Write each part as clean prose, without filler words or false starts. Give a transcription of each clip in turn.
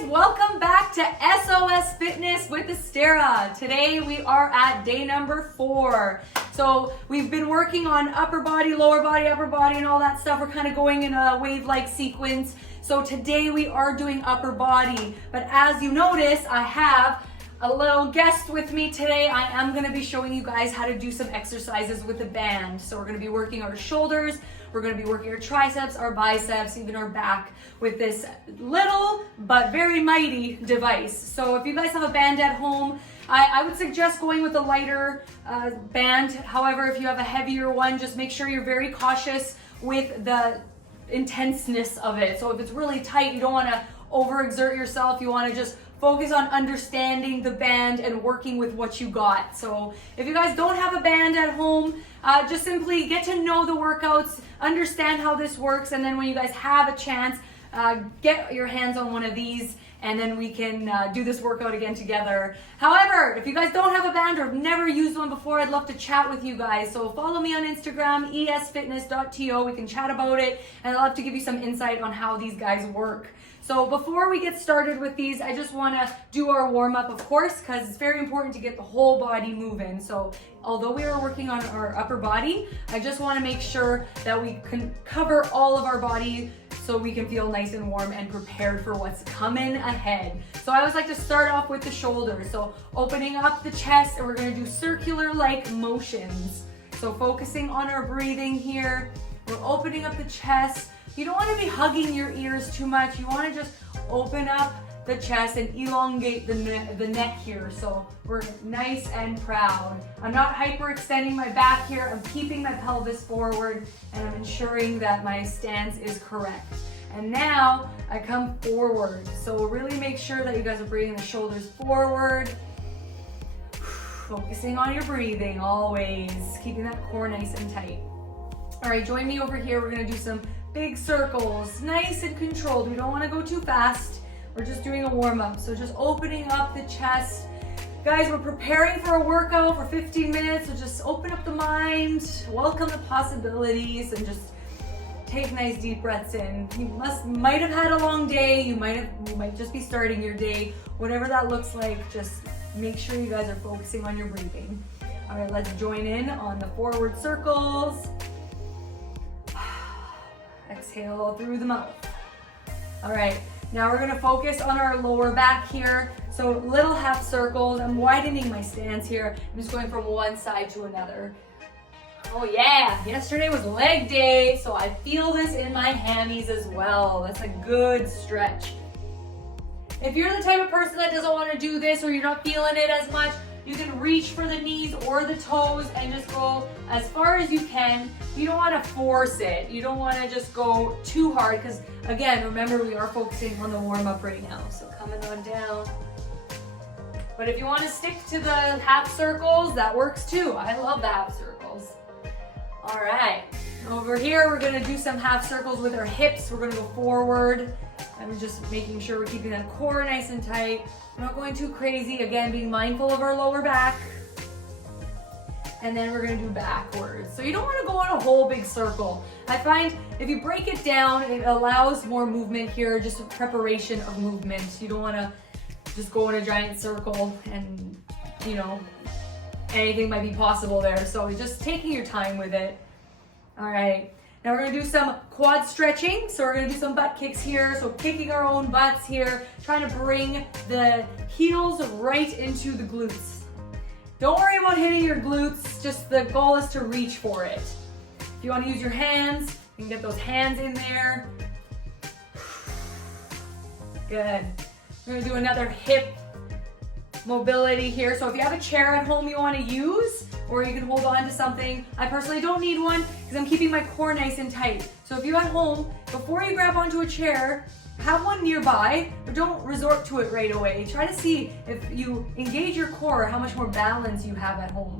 guys, welcome back to SOS Fitness with Estera. Today we are at day number 4. So we've been working on upper body, upper body, and all that stuff. We're kind of going in a wave-like sequence. So today we are doing upper body. But as you notice, I have a little guest with me today. I am going to be showing you guys how to do some exercises with the band. So we're going to be working our shoulders, we're going to be working our triceps, our biceps, even our back with this little but very mighty device. So if you guys have a band at home, I would suggest going with a lighter band. However, if you have a heavier one, just make sure you're very cautious with the intenseness of it. So if it's really tight, you don't want to overexert yourself. You want to just focus on understanding the band and working with what you got. So if you guys don't have a band at home, just simply get to know the workouts, understand how this works, and then when you guys have a chance, get your hands on one of these, and then we can do this workout again together. However, if you guys don't have a band or have never used one before, I'd love to chat with you guys. So follow me on Instagram, esfitness.to. We can chat about it, and I'd love to give you some insight on how these guys work. So before we get started with these, I just want to do our warm-up, of course, because it's very important to get the whole body moving. So although we are working on our upper body, I just want to make sure that we can cover all of our body so we can feel nice and warm and prepared for what's coming ahead. So I always like to start off with the shoulders. So opening up the chest, and we're going to do circular-like motions. So focusing on our breathing here, we're opening up the chest. You don't want to be hugging your ears too much. You want to just open up the chest and elongate the neck here. So we're nice and proud. I'm not hyperextending my back here. I'm keeping my pelvis forward, and I'm ensuring that my stance is correct. And now I come forward. So really make sure that you guys are bringing the shoulders forward. Focusing on your breathing always. Keeping that core nice and tight. All right, join me over here. We're going to do some big circles, nice and controlled. We don't want to go too fast. We're just doing a warm-up. So just opening up the chest. Guys, we're preparing for a workout for 15 minutes, so just open up the mind, welcome the possibilities, and just take nice deep breaths in. You might have had a long day. You might just be starting your day. Whatever that looks like, just make sure you guys are focusing on your breathing. All right, let's join in on the forward circles. Exhale through the mouth. All right, now we're gonna focus on our lower back here. So little half circles. I'm widening my stance here. I'm just going from one side to another. Oh yeah, yesterday was leg day, so I feel this in my hammies as well. That's a good stretch. If you're the type of person that doesn't want to do this, or you're not feeling it as much, you can reach for the knees or the toes and just go as far as you can. You don't want to force it. You don't want to just go too hard, because again, remember, we are focusing on the warm-up right now. So coming on down. But if you want to stick to the half circles, that works too. I love the half circles. All right, over here, we're going to do some half circles with our hips. We're going to go forward. I'm just making sure we're keeping that core nice and tight. We're not going too crazy. Again, being mindful of our lower back. And then we're gonna do backwards. So you don't wanna go in a whole big circle. I find if you break it down, it allows more movement here, just a preparation of movement. You don't wanna just go in a giant circle and, you know, anything might be possible there. So just taking your time with it. All right. Now we're gonna do some quad stretching. So we're gonna do some butt kicks here. So kicking our own butts here, trying to bring the heels right into the glutes. Don't worry about hitting your glutes, just the goal is to reach for it. If you wanna use your hands, you can get those hands in there. Good. We're gonna do another hip mobility here. So if you have a chair at home you wanna use, or you can hold on to something. I personally don't need one because I'm keeping my core nice and tight. So if you're at home, before you grab onto a chair, have one nearby, but don't resort to it right away. Try to see if you engage your core, how much more balance you have at home.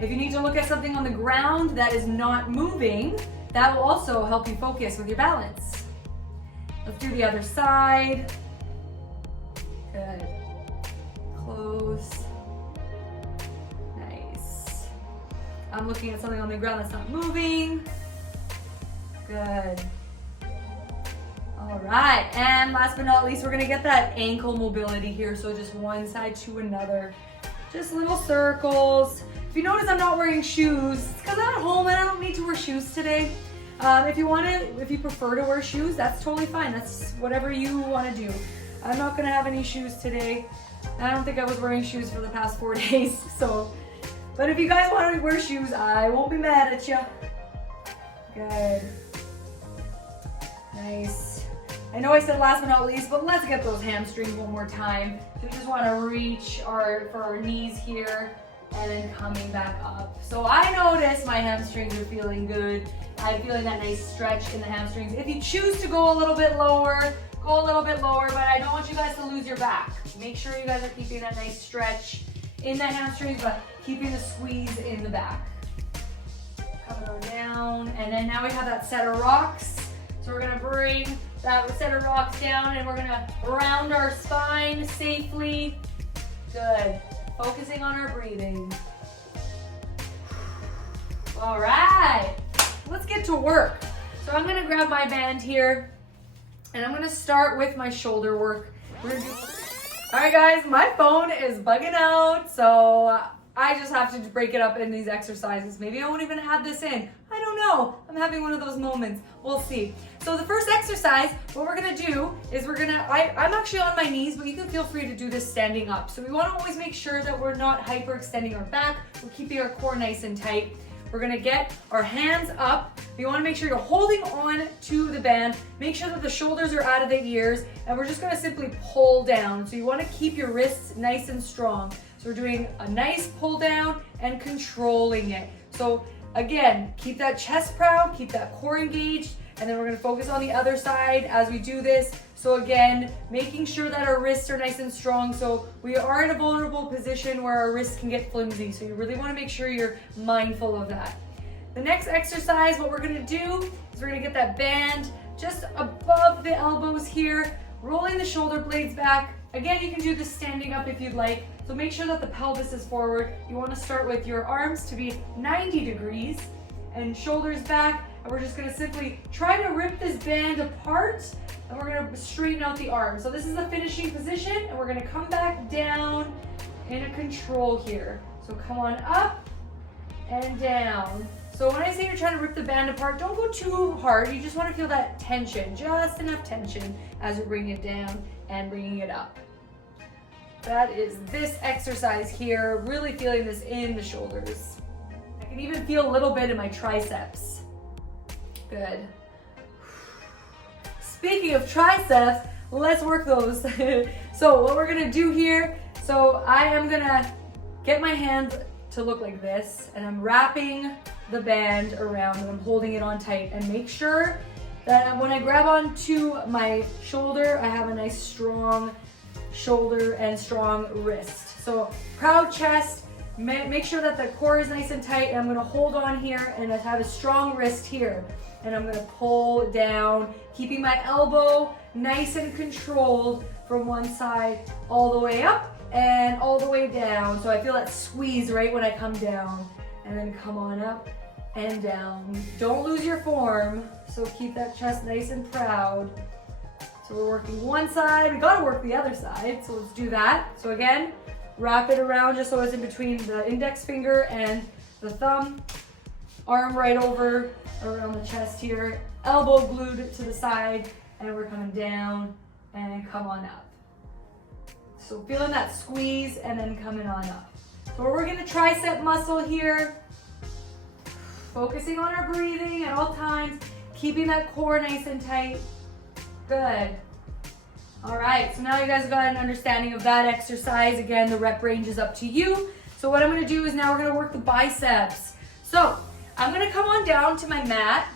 If you need to look at something on the ground that is not moving, that will also help you focus with your balance. Let's do the other side. Good. Close. Nice. I'm looking at something on the ground that's not moving. Good. All right, and last but not least, we're gonna get that ankle mobility here. So just one side to another, just little circles. If you notice I'm not wearing shoes, it's because I'm at home and I don't need to wear shoes today. If you prefer to wear shoes, that's totally fine. That's whatever you want to do. I'm not gonna have any shoes today. I don't think I was wearing shoes for the past 4 days. So, but if you guys want to wear shoes, I won't be mad at you. Good. Nice. I know I said last but not least, but let's get those hamstrings one more time. So we just want to reach for our knees here and then coming back up. So I notice my hamstrings are feeling good. I'm feeling that nice stretch in the hamstrings. If you choose to go a little bit lower, go a little bit lower, but I don't want you guys to lose your back. Make sure you guys are keeping that nice stretch in the hamstrings, but keeping the squeeze in the back. Coming on down, and then now we have that set of rocks. So we're gonna bring that set of rocks down and we're gonna round our spine safely. Good. Focusing on our breathing. All right, let's get to work. So I'm gonna grab my band here and I'm gonna start with my shoulder work. All right guys, my phone is bugging out, so I just have to break it up in these exercises. Maybe I won't even add this in. I don't know. I'm having one of those moments. We'll see. So the first exercise, what we're gonna do is I'm actually on my knees, but you can feel free to do this standing up. So we wanna always make sure that we're not hyperextending our back. We're keeping our core nice and tight. We're gonna get our hands up. You wanna make sure you're holding on to the band. Make sure that the shoulders are out of the ears, and we're just gonna simply pull down. So you wanna keep your wrists nice and strong. So we're doing a nice pull down and controlling it. So again, keep that chest proud, keep that core engaged, and then we're gonna focus on the other side as we do this. So again, making sure that our wrists are nice and strong. So we are in a vulnerable position where our wrists can get flimsy. So you really wanna make sure you're mindful of that. The next exercise, what we're gonna do is we're gonna get that band just above the elbows here, rolling the shoulder blades back. Again, you can do this standing up if you'd like. So make sure that the pelvis is forward. You wanna start with your arms to be 90 degrees and shoulders back. And we're just gonna simply try to rip this band apart and we're gonna straighten out the arms. So this is the finishing position and we're gonna come back down in a control here. So come on up and down. So when I say you're trying to rip the band apart, don't go too hard. You just wanna feel that tension, just enough tension as you bring it down and bringing it up. That is this exercise here, really feeling this in the shoulders. I can even feel a little bit in my triceps. Good. Speaking of triceps, let's work those. So what we're gonna do here, so I am gonna get my hand to look like this, and I'm wrapping the band around and I'm holding it on tight, and make sure that when I grab onto my shoulder, I have a nice strong shoulder and strong wrist. So proud chest, make sure that the core is nice and tight, and I'm gonna hold on here and I have a strong wrist here. And I'm gonna pull down, keeping my elbow nice and controlled from one side all the way up and all the way down. So I feel that squeeze right when I come down, and then come on up and down. Don't lose your form, so keep that chest nice and proud. So we're working one side, we gotta work the other side, so let's do that. So again, wrap it around just so it's in between the index finger and the thumb. Arm right over around the chest here, elbow glued to the side, and we're coming down and come on up. So feeling that squeeze and then coming on up. So we're working the tricep muscle here, focusing on our breathing at all times, keeping that core nice and tight. Good. All right, so now you guys have got an understanding of that exercise. Again, the rep range is up to you. So what I'm gonna do is now we're gonna work the biceps. So I'm gonna come on down to my mat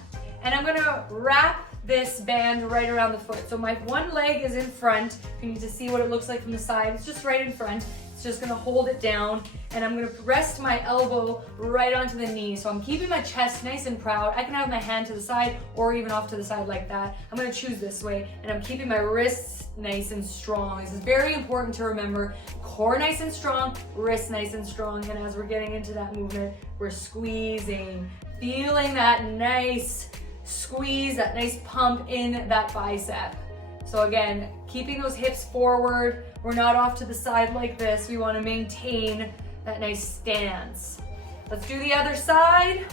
and I'm gonna wrap this band right around the foot. So my one leg is in front. If you need to see what it looks like from the side, it's just right in front. It's just gonna hold it down, and I'm gonna rest my elbow right onto the knee. So I'm keeping my chest nice and proud. I can have my hand to the side or even off to the side like that. I'm gonna choose this way, and I'm keeping my wrists nice and strong. This is very important to remember. Core nice and strong, wrists nice and strong, and as we're getting into that movement, we're squeezing, feeling that nice squeeze, that nice pump in that bicep. So again, keeping those hips forward. We're not off to the side like this. We want to maintain that nice stance. Let's do the other side.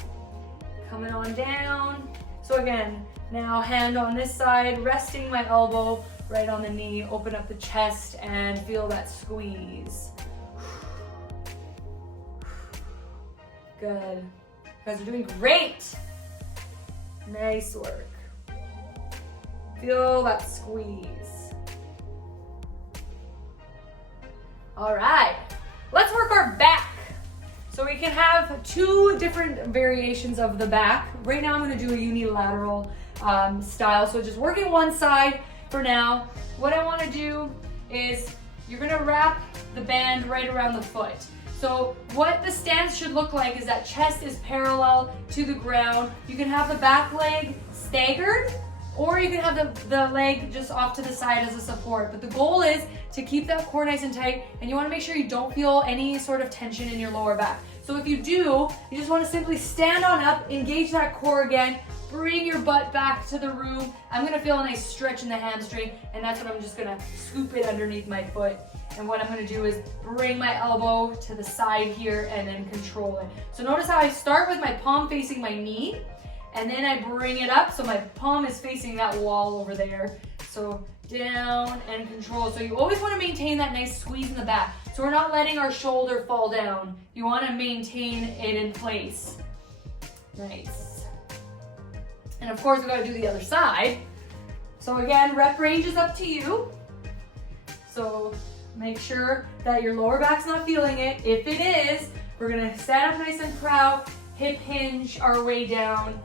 Coming on down. So again, now hand on this side, resting my elbow right on the knee. Open up the chest and feel that squeeze. Good. You guys are doing great. Nice work. Feel that squeeze. All right, let's work our back. So we can have two different variations of the back. Right now I'm gonna do a unilateral style. So just working one side for now. What I wanna do is you're gonna wrap the band right around the foot. So what the stance should look like is that chest is parallel to the ground. You can have the back leg staggered, or you can have the leg just off to the side as a support. But the goal is to keep that core nice and tight, and you wanna make sure you don't feel any sort of tension in your lower back. So if you do, you just wanna simply stand on up, engage that core again, bring your butt back to the room. I'm gonna feel a nice stretch in the hamstring, and that's what I'm just gonna scoop it underneath my foot. And what I'm gonna do is bring my elbow to the side here and then control it. So notice how I start with my palm facing my knee, and then I bring it up so my palm is facing that wall over there. So down and control. So you always wanna maintain that nice squeeze in the back. So we're not letting our shoulder fall down. You wanna maintain it in place. Nice. And of course we gotta do the other side. So again, rep range is up to you. So make sure that your lower back's not feeling it. If it is, we're gonna stand up nice and proud, hip hinge our way down,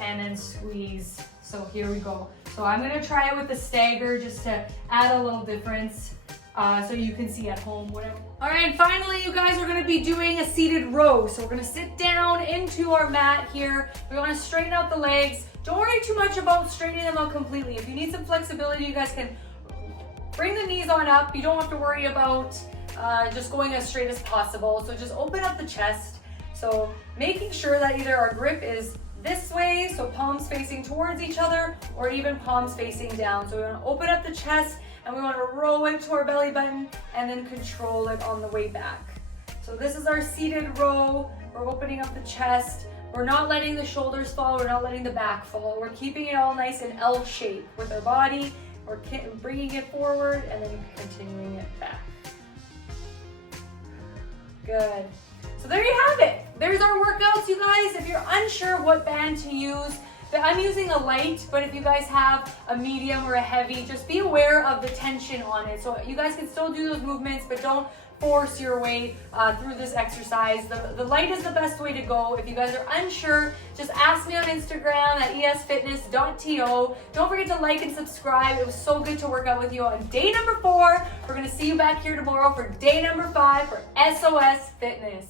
and then squeeze. So here we go. So I'm gonna try it with the stagger just to add a little difference so you can see at home whatever. All right, and finally you guys are gonna be doing a seated row. So we're gonna sit down into our mat here. We wanna straighten out the legs. Don't worry too much about straightening them out completely. If you need some flexibility, you guys can bring the knees on up. You don't have to worry about just going as straight as possible. So just open up the chest. So making sure that either our grip is this way, so palms facing towards each other, or even palms facing down. So we want to open up the chest and we want to roll into our belly button and then control it on the way back. So this is our seated row. We're opening up the chest. We're not letting the shoulders fall. We're not letting the back fall. We're keeping it all nice in L shape with our body. We're bringing it forward and then continuing it back. Good. So there you have it. There's our workouts, you guys. If you're unsure what band to use, I'm using a light, but if you guys have a medium or a heavy, just be aware of the tension on it. So you guys can still do those movements, but don't force your way through this exercise. The light is the best way to go. If you guys are unsure, just ask me on Instagram at esfitness.to. Don't forget to like and subscribe. It was so good to work out with you on day number 4. We're gonna see you back here tomorrow for day number 5 for SOS Fitness.